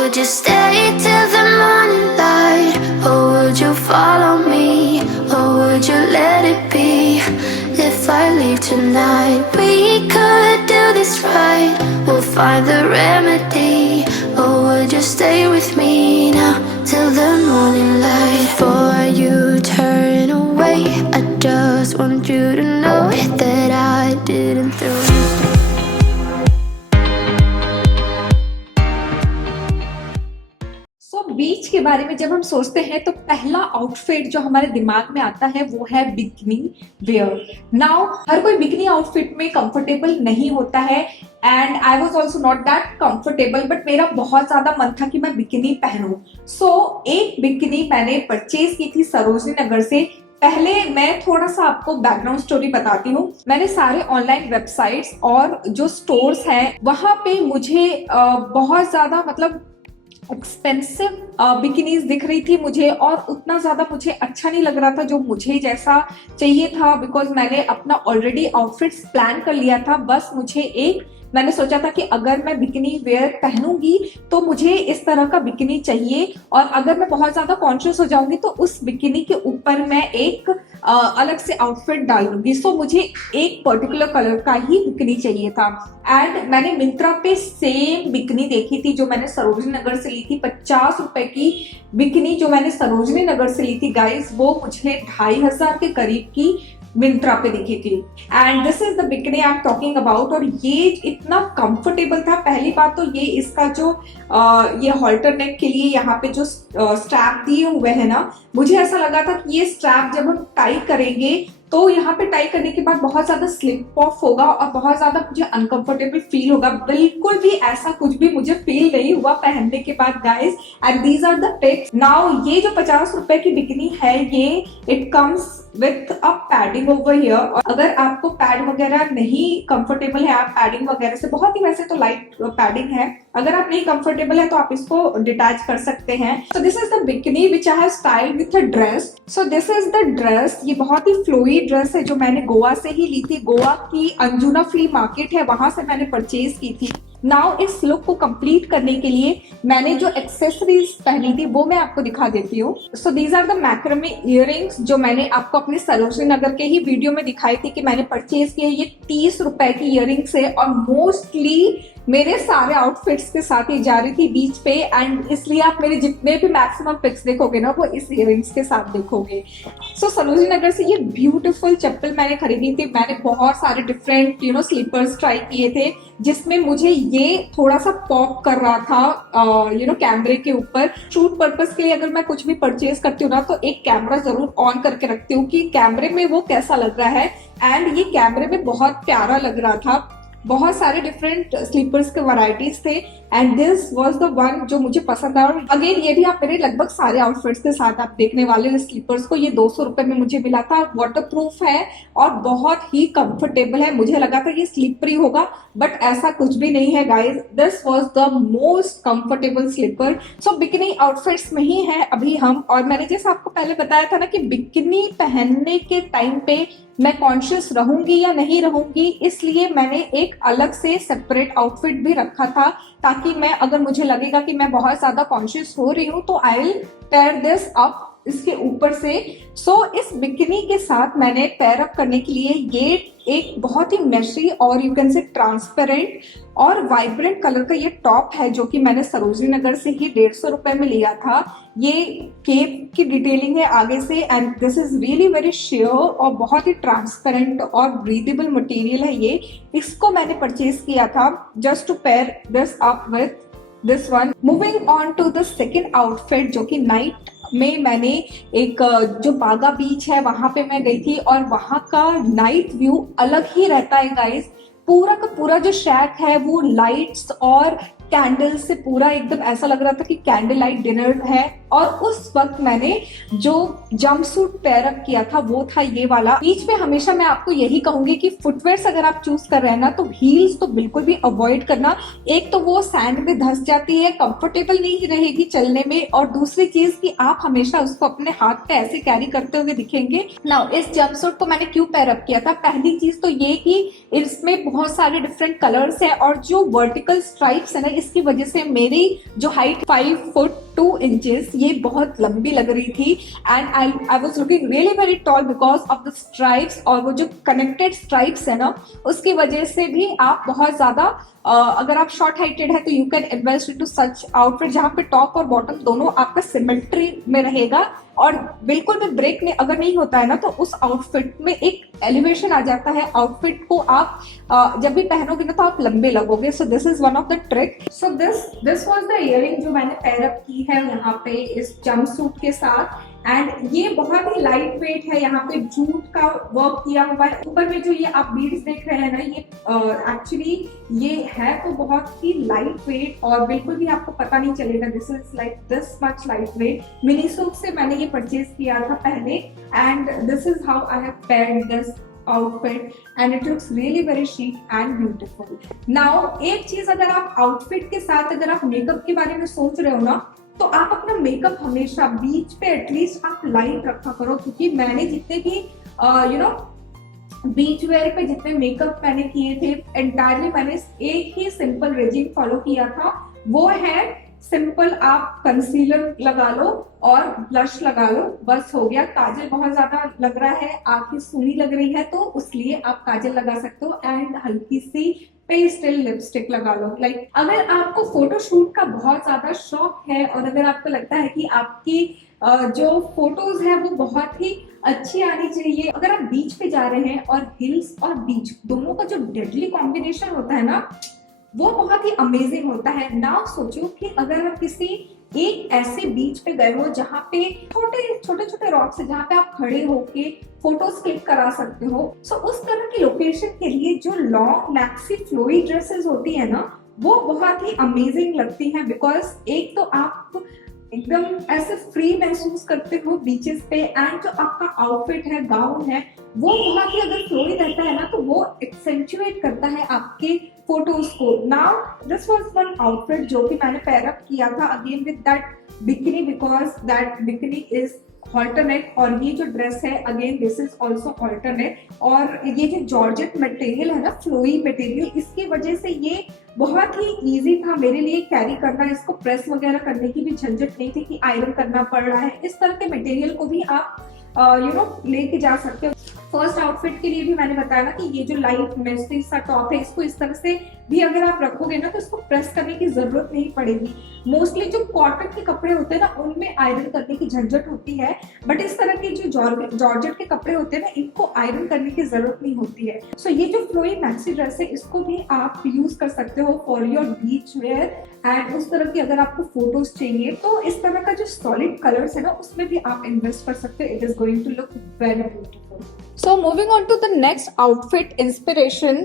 would you stay till the morning light? Or would you follow me? Or would you let it be? If I leave tonight, we could do this right. We'll find the remedy. Or would you stay with me now till the morning light? Before you turn away, I just want you to know that I didn't throw you. बीच के बारे में जब हम सोचते हैं तो पहला outfit जो हमारे दिमाग में आता है वो है बिकिनी वेयर। नाउ हर कोई बिकिनी आउटफिट में कंफर्टेबल नहीं होता है and I was also not that comfortable, but मेरा बहुत ज्यादा मन था कि मैं बिकिनी पहनूं। सो एक बिकिनी मैंने परचेज की थी सरोजनी नगर से। पहले मैं थोड़ा सा आपको बैकग्राउंड स्टोरी बताती हूँ। मैंने सारे ऑनलाइन वेबसाइट्स और जो स्टोर्स हैं वहां पे मुझे बहुत ज्यादा मतलब एक्सपेंसिव बिकिनीज दिख रही थी मुझे, और उतना ज्यादा मुझे अच्छा नहीं लग रहा था जो मुझे जैसा चाहिए था, बिकॉज मैंने अपना ऑलरेडी आउटफिट्स प्लान कर लिया था। बस मैंने सोचा था कि अगर मैं बिकिनी वेयर पहनूंगी तो मुझे इस तरह का बिकिनी चाहिए, और अगर मैं बहुत ज्यादा कॉन्शियस हो जाऊंगी तो उस बिकिनी के ऊपर मैं एक अलग से आउटफिट डालूंगी। सो मुझे एक पर्टिकुलर कलर का ही बिकिनी चाहिए था। एंड मैंने मिंत्रा पे सेम बिकिनी देखी थी जो मैंने सरोजनी नगर से ली थी। 50 रुपए की बिकिनी जो मैंने सरोजनी नगर से ली थी गाइस, वो मुझे 2500 के करीब की मिंत्रा पे दिखी थी। And this is the bikini I am talking about. और ये इतना कंफर्टेबल था। पहली बात तो ये इसका जो ये हॉल्टर नेक के लिए यहाँ पे जो स्ट्रैप दिए हुए है ना, मुझे ऐसा लगा था कि ये स्ट्रैप जब हम टाई करेंगे तो यहाँ पे टाई करने के बाद बहुत ज्यादा स्लिप ऑफ होगा और बहुत ज्यादा मुझे अनकंफर्टेबल फील होगा। बिल्कुल भी ऐसा कुछ भी मुझे फील नहीं हुआ पहनने के बाद guys. And these are the tips. Now ये जो 50 रुपए की बिकिनी है, ये it comes with a padding over here. और अगर आपको पैड वगैरह नहीं कंफर्टेबल है, आप पैडिंग वगैरह से, बहुत ही वैसे तो लाइट पैडिंग है, अगर आप नहीं कंफर्टेबल है तो आप इसको डिटैच कर सकते हैं। So this is the bikini which I have styled with a dress. So this is the dress. ये बहुत ही फ्लोई ड्रेस है जो मैंने गोवा से ही ली थी। गोवा की अंजुना फ्ली मार्केट है, वहां से मैंने परचेज की थी। नाउ इस लुक को कंप्लीट करने के लिए मैंने जो एक्सेसरीज पहनी थी वो मैं आपको दिखा देती हूँ। So these are the macrame earrings जो मैंने आपको अपने सरोजनी नगर के ही वीडियो में दिखाई थी कि मैंने परचेज किए। ये 30 रुपए की इयररिंग्स है और मोस्टली मेरे सारे आउटफिट्स के साथ ही जा रही थी बीच पे। एंड इसलिए आप मेरे जितने भी मैक्सिमम पिक्स देखोगे ना वो इस इयररिंग्स के साथ देखोगे। सो सरोजनी नगर से ये ब्यूटीफुल चप्पल मैंने खरीदी थी। मैंने बहुत सारे डिफरेंट स्लीपर्स ट्राई किए थे जिसमें मुझे ये थोड़ा सा पॉप कर रहा था कैमरे के ऊपर। शूट पर्पस के लिए अगर मैं कुछ भी परचेज करती हूँ ना तो एक कैमरा जरूर ऑन करके रखती हूँ कि कैमरे में वो कैसा लग रहा है। एंड ये कैमरे में बहुत प्यारा लग रहा था। बहुत सारे डिफरेंट स्लीपर्स के वैरायटीज थे and this was the one जो मुझे पसंद आया। और अगेन ये भी आप मेरे लगभग सारे आउटफिट्स के साथ आप देखने वाले स्लीपर्स को। ये 200 रुपए में मुझे मिला था। वाटरप्रूफ है और बहुत ही कंफर्टेबल है। मुझे लगा था ये स्लीपरी होगा बट ऐसा कुछ भी नहीं है guys. This was the most comfortable slipper. So bikini outfits में ही है अभी हम। और मैंने जैसे आपको पहले बताया था ना कि बिकिनी पहनने के टाइम पे मैं कॉन्शियस रहूंगी या नहीं रहूंगी, इसलिए मैंने एक अलग से सेपरेट आउटफिट भी रखा था ताकि मैं, अगर मुझे लगेगा कि मैं बहुत ज्यादा कॉन्शियस हो रही हूँ तो I will pair this up इसके ऊपर से। सो इस बिकिनी के साथ मैंने पेयर अप करने के लिए ये एक बहुत ही मेशी और यू कैन से ट्रांसपेरेंट और वाइब्रेंट कलर का ये टॉप है जो कि मैंने सरोजनी नगर से ही 150 रुपए में लिया था। ये केप की डिटेलिंग है आगे से and this is really very sheer और बहुत ही ट्रांसपेरेंट और ब्रीदेबल मटेरियल है ये। इसको मैंने परचेज किया था just to pair this up with this one. Moving on to the second outfit जो कि नाइट में मैंने एक जो बागा बीच है वहां पे मैं गई थी और वहां का नाइट व्यू अलग ही रहता है गाइस। पूरा का पूरा जो शैक है वो लाइट्स और कैंडल से पूरा एकदम ऐसा लग रहा था कि कैंडल लाइट डिनर है। और उस वक्त मैंने जो जंपसूट पेयर अप किया था वो था ये वाला। बीच में हमेशा मैं आपको यही कहूंगी कि फुटवेयर्स अगर आप चूज कर रहे हैं ना तो हील्स तो बिल्कुल भी अवॉइड करना। एक तो वो सैंड में धंस जाती है, कंफर्टेबल नहीं रहेगी चलने में, और दूसरी चीज कि आप हमेशा उसको अपने हाथ पे ऐसे कैरी करते हुए दिखेंगे। नाउ इस जंपसूट को मैंने क्यों पेयर अप किया था, पहली चीज तो ये कि इसमें बहुत सारे डिफरेंट कलर्स है और जो वर्टिकल स्ट्राइप्स है ना इसकी वजह से मेरी जो हाइट 5 फुट 2 इंचेस ये बहुत लंबी लग रही थी and I was looking really very tall because of the stripes, और वो जो कनेक्टेड स्ट्राइप्स है ना उसकी वजह से भी आप बहुत ज्यादा अगर आप शॉर्ट हाइटेड है तो you can invest into such outfit जहाँ पे टॉप और बॉटम दोनों आपका सिमेट्री में रहेगा और बिल्कुल भी ब्रेक अगर नहीं होता है ना तो उस आउटफिट में एक एलिवेशन आ जाता है। आउटफिट को आप जब भी पहनोगे ना तो आप लंबे लगोगे। So this is one of the trick. So this was the earring जो मैंने पेयर अप की है यहाँ पे इस जंपसूट के साथ, एंड ये बहुत ही लाइट वेट है। यहाँ पे जूट का वर्क किया हुआ है। ऊपर में जो ये आप बीड्स देख रहे हैं ना ये एक्चुअली ये है तो बहुत ही लाइट वेट और बिल्कुल भी आपको पता नहीं चलेगा। This is like this much light weight. Miniso से मैंने ये परचेज किया था पहले and this is how I have paired this outfit and it looks really very chic and beautiful. Now एक चीज, अगर आप आउटफिट के साथ अगर आप मेकअप के बारे में सोच रहे हो ना तो आप अपना मेकअप हमेशा बीच पे एटलीस्ट आप लाइट रखा करो, क्योंकि मैंने जितने भी बीच वेयर पे जितने मेकअप मैंने किए थे एंटायरली मैंने एक ही सिंपल रेजिम फॉलो किया था, वो है सिंपल आप कंसीलर लगा लो और ब्लश लगा लो, बस हो गया। काजल बहुत ज्यादा लग रहा है, आंखें सूनी लग रही है तो उसलिए आप काजल लगा सकते हो एंड हल्की सी पेस्टल लिपस्टिक लगा लो। लाइक अगर आपको फोटोशूट का बहुत ज्यादा शौक है और अगर आपको लगता है कि आपकी जो फोटोज है वो बहुत ही अच्छी आनी चाहिए, अगर आप बीच पे जा रहे हैं और हिल्स और बीच दोनों का जो डेडली कॉम्बिनेशन होता है ना वो बहुत ही अमेजिंग होता है। नाउ सोचो कि अगर आप किसी एक ऐसे बीच पे गए हो जहाँ पे छोटे छोटे रॉक्स है जहाँ पे आप खड़े होके फोटोज क्लिक करा सकते हो। सो उस तरह की लोकेशन के लिए जो लॉन्ग मैक्सी फ्लोई ड्रेसेस होती है ना वो बहुत ही अमेजिंग लगती है, बिकॉज एक तो आप एकदम ऐसे फ्री महसूस करते हो बीचेस पे एंड जो आपका आउटफिट है गाउन है वो बहुत ही अगर फ्लोई रहता है ना तो वो एक्सेंचुएट करता है आपके फोटोज को। Now this was one outfit जो कि मैंने पेयर अप किया था again with that bikini, because that bikini is alternate और ये जो ड्रेस है again this is also alternate. और ये जो जॉर्जेट मटेरियल है ना फ्लोई मटेरियल, इसकी वजह से ये बहुत ही इजी था मेरे लिए कैरी करना। इसको प्रेस वगैरह करने की भी झंझट नहीं थी कि आयरन करना पड़ रहा है। इस तरह के मटेरियल को भी आप लेके जा सकते हो। फर्स्ट आउटफिट के लिए भी मैंने बताया ना कि ये जो लाइट मेस्टी सा टॉप है इसको इस तरह से भी अगर आप रखोगे ना तो इसको प्रेस करने की जरूरत नहीं पड़ेगी। मोस्टली जो कॉटन के कपड़े होते हैं ना उनमें आयरन करने की झंझट होती है, बट इस तरह के जो जॉर्जेट के कपड़े होते हैं ना इनको आयरन करने की जरूरत नहीं होती है। सो ये जो फ्लोई मैक्सी ड्रेस है इसको भी आप यूज कर सकते हो for your beach wear and उस तरह की अगर आपको फोटोज चाहिए तो इस तरह का जो सॉलिड कलर्स है ना उसमें भी आप इन्वेस्ट कर सकते हो। It is going to look very beautiful. So moving on to the next outfit inspiration,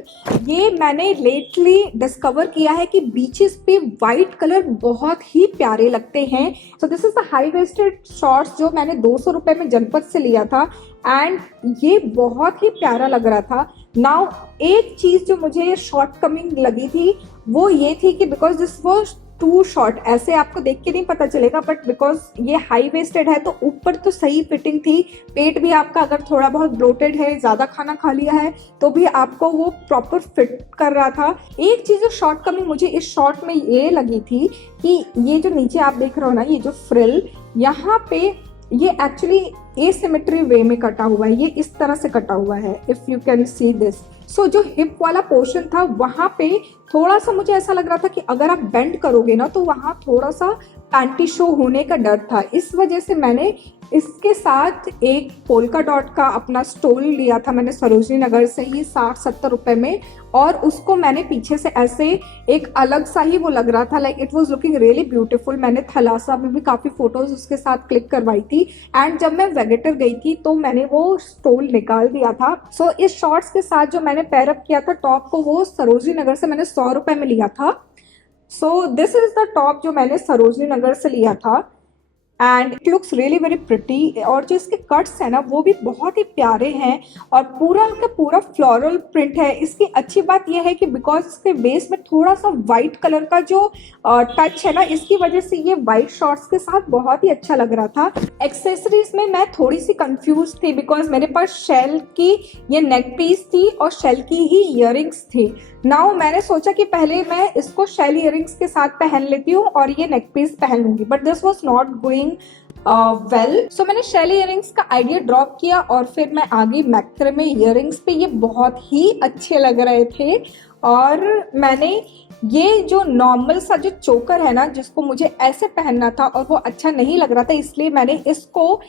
ये मैंने लेटली डिस्कवर किया है कि बीचेस पे वाइट कलर बहुत ही प्यारे लगते हैं। So this is the high waisted shorts जो मैंने 200 रुपए में जनपद से लिया था एंड ये बहुत ही प्यारा लग रहा था। नाउ एक चीज जो मुझे शॉर्ट कमिंग लगी थी वो ये थी कि because this was too short, ऐसे आपको देख के नहीं पता चलेगा बट बिकॉज ये हाई वेस्टेड है तो ऊपर तो सही फिटिंग थी, पेट भी आपका अगर थोड़ा बहुत ब्लोटेड है ज्यादा खाना खा लिया है तो भी आपको वो प्रॉपर फिट कर रहा था। एक चीज जो शॉर्ट कमिंग मुझे इस शॉर्ट में ये लगी थी कि ये जो नीचे आप देख रहे हो ना ये जो फ्रिल यहाँ पे ये एक्चुअली एसिमेट्री वे में कटा हुआ है, ये इस तरह से कटा हुआ है if you can see this. So जो हिप वाला पोर्शन था वहां पे थोड़ा सा मुझे ऐसा लग रहा था कि अगर आप बेंड करोगे ना तो वहां थोड़ा सा पैंटी शो होने का डर था। इस वजह से मैंने इसके साथ एक पोल्का डॉट का अपना स्टोल लिया था मैंने सरोजनी नगर से ही 60-70 रुपए में, और उसको मैंने पीछे से ऐसे एक अलग सा ही वो लग रहा था, like it was looking really beautiful. मैंने थलासा में भी काफी फोटोज उसके साथ क्लिक करवाई थी एंड जब मैं वेगेटर गई थी तो मैंने वो स्टोल निकाल दिया था। सो इस शॉर्ट्स के साथ जो मैंने पेयर अप किया था टॉप को वो सरोजनी नगर से मैंने 100 रुपए में लिया था। So this is the top जो मैंने सरोजनी नगर से लिया था and it looks really very pretty. और जो इसके कट्स है ना वो भी बहुत ही प्यारे हैं और पूरा का पूरा फ्लोरल प्रिंट है। इसकी अच्छी बात यह है कि बिकॉज इसके बेस में थोड़ा सा वाइट कलर का जो टच है ना इसकी वजह से ये वाइट शॉर्ट्स के साथ बहुत ही अच्छा लग रहा था। एक्सेसरीज में मैं थोड़ी सी कंफ्यूज थी बिकॉज मेरे पास शेल की ये नेक पीस थी और शेल की ही इयररिंग्स थी। नाउ मैंने सोचा कि पहले मैं इसको शेल इयरिंग्स के साथ पहन लेती हूँ और ये नेक पीस पहन लूंगी, but this was not going well. So मैंने शेल इयरिंग्स का आइडिया ड्रॉप किया और फिर मैं आ गई मैक्रेमे इयरिंग्स पे। ये बहुत ही अच्छे लग रहे थे और मैंने ये जो नॉर्मल सा जो चोकर है ना, जिसको मुझे ऐसे पहनना था और वो अच्छा नहीं लग रहा था, इसलिए मैंने इसको,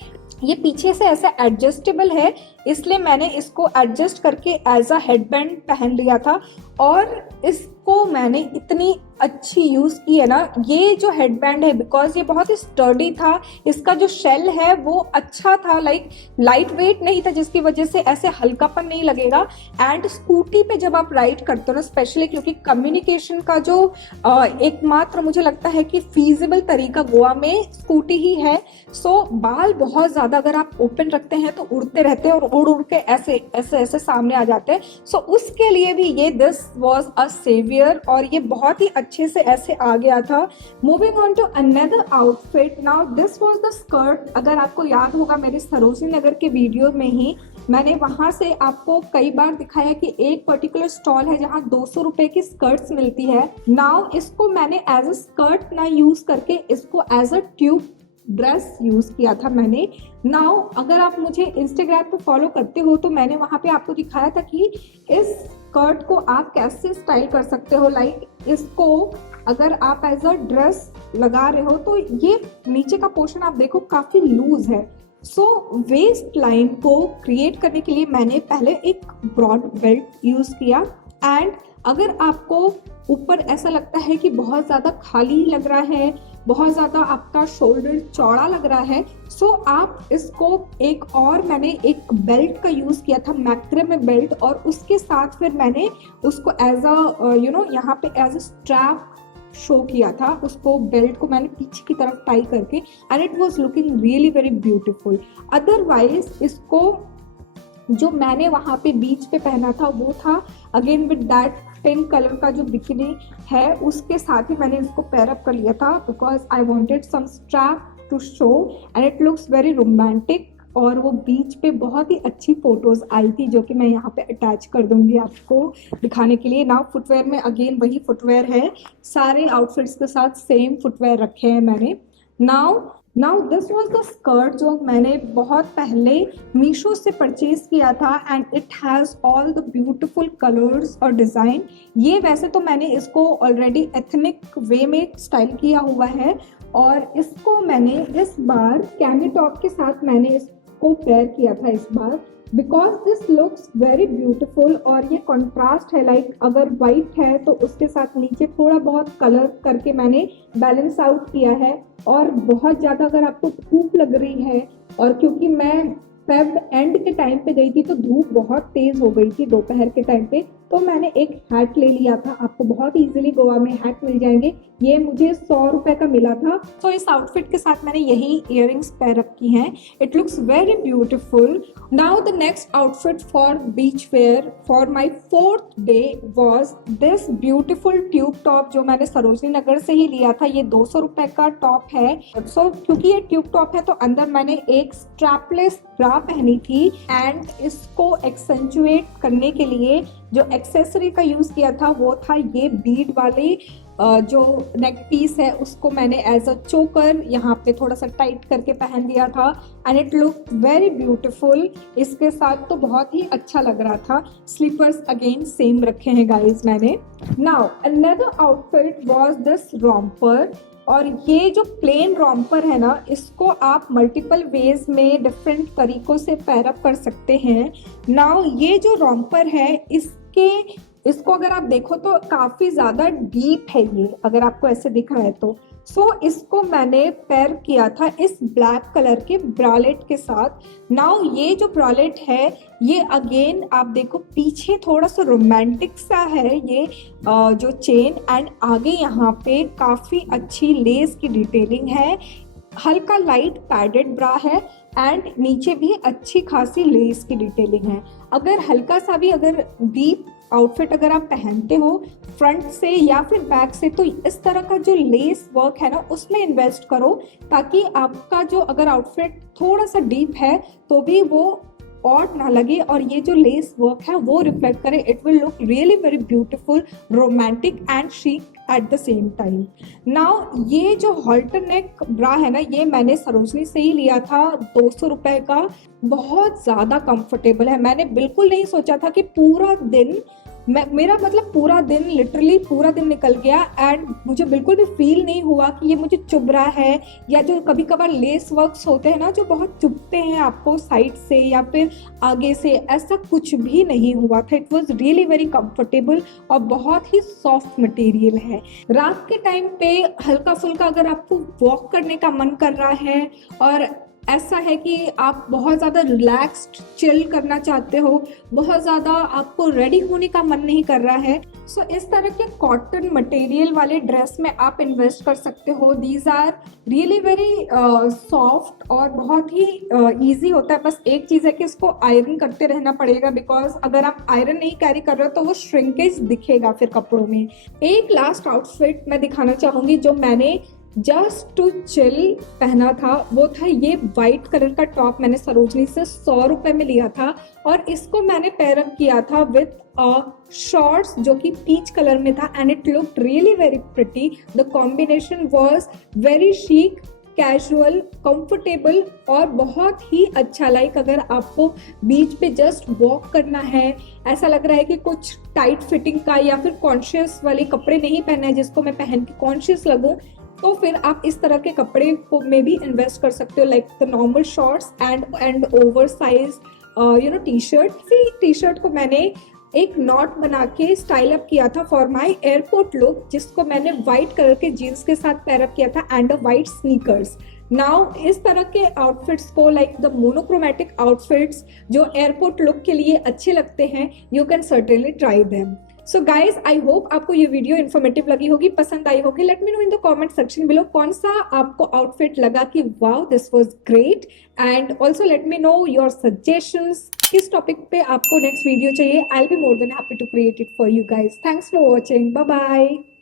ये पीछे से ऐसा एडजस्टेबल है इसलिए मैंने इसको एडजस्ट करके एज अ हेडबैंड पहन लिया था। और इसको मैंने इतनी अच्छी यूज़ की है ना, ये जो हेडबैंड है बिकॉज ये बहुत ही स्टर्डी था, इसका जो शेल है वो अच्छा था, लाइक लाइट वेट नहीं था जिसकी वजह से ऐसे हल्कापन नहीं लगेगा। एंड स्कूटी पे जब आप राइड करते हो ना, स्पेशली क्योंकि कम्युनिकेशन का जो एकमात्र मुझे लगता है कि फीजिबल तरीका गोवा में स्कूटी ही है। सो बाल बहुत ज़्यादा अगर आप ओपन रखते हैं तो उड़ते रहते हैं और उड़ उड़ के ऐसे ऐसे ऐसे सामने आ जाते हैं। सो उसके लिए भी ये दिस वॉज अ सेवियर और ये बहुत ही अच्छे से ऐसे आ गया था। Moving on to another outfit, now this was the skirt. अगर आपको याद होगा मेरे सरोजनी नगर के वीडियो में ही मैंने वहां से आपको कई बार दिखाया कि एक पर्टिकुलर स्टॉल है जहां 200 रुपए की स्कर्ट्स मिलती है। नाउ इसको मैंने एज अ स्कर्ट ना यूज करके इसको as a tube dress use किया था मैंने। नाउ अगर आप मुझे इंस्टाग्राम पे फॉलो करते हो तो मैंने वहां पे आपको दिखाया था कि इस स्कर्ट को आप कैसे स्टाइल कर सकते हो। लाइक इसको अगर आप एज अ ड्रेस लगा रहे हो तो ये नीचे का पोर्शन आप देखो काफी लूज है। सो वेस्ट लाइन को क्रिएट करने के लिए मैंने पहले एक ब्रॉड बेल्ट यूज किया। एंड अगर आपको ऊपर ऐसा लगता है कि बहुत ज़्यादा खाली लग रहा है, बहुत ज़्यादा आपका शोल्डर चौड़ा लग रहा है, सो आप इसको एक और मैंने एक बेल्ट का यूज़ किया था, मैक्रेमे बेल्ट, और उसके साथ फिर मैंने उसको एज अ यहाँ पे एज अ स्ट्रैप शो किया था। उसको बेल्ट को मैंने पीछे की तरफ टाई करके and it was looking really very beautiful. Otherwise इसको जो मैंने वहाँ पे बीच पे पहना था वो था again with that pink colour का जो बिकिनी है, उसके साथ ही मैंने इसको पेयर अप कर लिया था because I wanted some strap to show and it looks very romantic. और वो बीच पे बहुत ही अच्छी फोटोज आई थी जो कि मैं यहाँ पे अटैच कर दूंगी आपको दिखाने के लिए। नाउ फुटवेयर में अगेन वही फुटवेयर है, सारे आउटफिट्स के साथ सेम फुटवेयर रखे हैं मैंने। Now this was the skirt जो मैंने बहुत पहले मीशो से परचेज किया था and it has all the beautiful colours और डिज़ाइन। ये वैसे तो मैंने इसको ऑलरेडी एथनिक वे में स्टाइल किया हुआ है और इसको मैंने इस बार कैमी टॉप के साथ मैंने इसको पेयर किया था इस बार because this looks very beautiful. और ये कॉन्ट्रास्ट है, लाइक अगर वाइट है तो उसके साथ नीचे थोड़ा बहुत कलर करके मैंने बैलेंस आउट किया है। और बहुत ज़्यादा अगर आपको धूप लग रही है, और क्योंकि मैं फेब एंड के टाइम पे गई थी तो धूप बहुत तेज़ हो गई थी दोपहर के टाइम पे, तो मैंने एक हैट ले लिया था। आपको बहुत इजीली गोवा में हैट मिल जाएंगे, ये मुझे 100 रुपए का मिला था। तो इस आउटफिट के साथ मैंने यही इयररिंग्स पेयर अप की हैं। It looks very beautiful. Now the next outfit for beach wear for my 4th day was this beautiful tube top जो मैंने सरोजनी नगर से ही लिया था। ये 200 रुपए का टॉप है। सो क्योंकि ये ट्यूब टॉप है तो अंदर मैंने एक स्ट्रैपलेस ब्रा पहनी थी एंड इसको एक्सेंचुएट करने के लिए जो एक्सेसरी का यूज़ किया था वो था ये बीड वाली जो नेक पीस है, उसको मैंने एज अ चोकर यहाँ पे थोड़ा सा टाइट करके पहन लिया था and it look very beautiful. इसके साथ तो बहुत ही अच्छा लग रहा था। स्लीपर्स अगेन सेम रखे हैं गाइज मैंने। Now another outfit was this romper. और ये जो प्लेन रॉम्पर है ना, इसको आप मल्टीपल वेज में डिफरेंट तरीकों से पैर अप कर सकते हैं। नाउ ये जो रॉम्पर है इसको अगर आप देखो तो काफ़ी ज़्यादा डीप है ये, अगर आपको ऐसे दिख रहा है तो। सो इसको मैंने पेयर किया था इस ब्लैक कलर के ब्रालेट के साथ। नाउ ये जो ब्रालेट है ये अगेन आप देखो पीछे थोड़ा सा रोमांटिक सा है ये जो चेन, एंड आगे यहाँ पे काफ़ी अच्छी लेस की डिटेलिंग है। हल्का लाइट पैडेड ब्रा है एंड नीचे भी अच्छी खासी लेस की डिटेलिंग है। अगर हल्का सा भी अगर डीप आउटफिट अगर आप पहनते हो फ्रंट से या फिर बैक से, तो इस तरह का जो लेस वर्क है ना उसमें इन्वेस्ट करो ताकि आपका जो अगर आउटफिट थोड़ा सा डीप है तो भी वो ऑड ना लगे और ये जो लेस वर्क है वो रिफ्लेक्ट करे, it will look really very beautiful, romantic and chic at the same time. Now ये जो हॉल्टर नेक ब्रा है ना, ये मैंने सरोजनी से ही लिया था 200 रुपए का। बहुत ज़्यादा कंफर्टेबल है। मैंने बिल्कुल नहीं सोचा था कि पूरा दिन मेरा मतलब पूरा दिन, लिटरली पूरा दिन निकल गया एंड मुझे बिल्कुल भी फील नहीं हुआ कि ये मुझे चुभ रहा है, या जो कभी कभार लेस वर्क्स होते हैं ना जो बहुत चुभते हैं आपको साइड से या फिर आगे से, ऐसा कुछ भी नहीं हुआ था। It was really very comfortable और बहुत ही सॉफ्ट मटेरियल है। रात के टाइम पे हल्का फुल्का अगर आपको वॉक करने का मन कर रहा है और ऐसा है कि आप बहुत ज़्यादा रिलैक्स्ड चिल करना चाहते हो, बहुत ज़्यादा आपको रेडी होने का मन नहीं कर रहा है, सो इस तरह के कॉटन मटेरियल वाले ड्रेस में आप इन्वेस्ट कर सकते हो। These are really very soft और बहुत ही ईजी होता है। बस एक चीज़ है कि इसको आयरन करते रहना पड़ेगा, बिकॉज अगर आप आयरन नहीं कैरी कर रहे हो तो वो श्रिंकेज दिखेगा फिर कपड़ों में। एक लास्ट आउटफिट मैं दिखाना चाहूँगी जो मैंने जस्ट टू चिल पहना था, वो था ये वाइट कलर का टॉप। मैंने सरोजनी से 100 रुपए में लिया था और इसको मैंने पेयर अप किया था विथ शॉर्ट्स जो कि पीच कलर में था and it looked really very pretty. The combination was very chic, casual, comfortable और बहुत ही अच्छा। लाइक अगर आपको बीच पे जस्ट वॉक करना है, ऐसा लग रहा है कि कुछ टाइट फिटिंग का या फिर कॉन्शियस वाले कपड़े नहीं पहने हैं जिसको मैं पहन के कॉन्शियस लगूं, तो फिर आप इस तरह के कपड़े को में भी इन्वेस्ट कर सकते हो, like the normal shorts and over size T shirt. T shirt को मैंने एक नॉट बना के स्टाइल अप किया था फॉर माय एयरपोर्ट लुक, जिसको मैंने व्हाइट कलर के जीन्स के साथ पेयर अप किया था एंड व्हाइट स्नीकर्स। नाउ इस तरह के आउटफिट्स को, लाइक द मोनोक्रोमैटिक आउटफिट्स जो एयरपोर्ट लुक के लिए अच्छे लगते हैं, you can certainly try them. So guys, I hope आपको ये वीडियो इन्फॉर्मेटिव लगी होगी, पसंद आई होगी। Let me know in the comment section below कौन सा आपको आउटफिट लगा कि wow this was great, and also let me know your suggestions, किस टॉपिक पे आपको नेक्स्ट वीडियो चाहिए। I will be more than happy to create it for you guys. Thanks for watching, bye bye.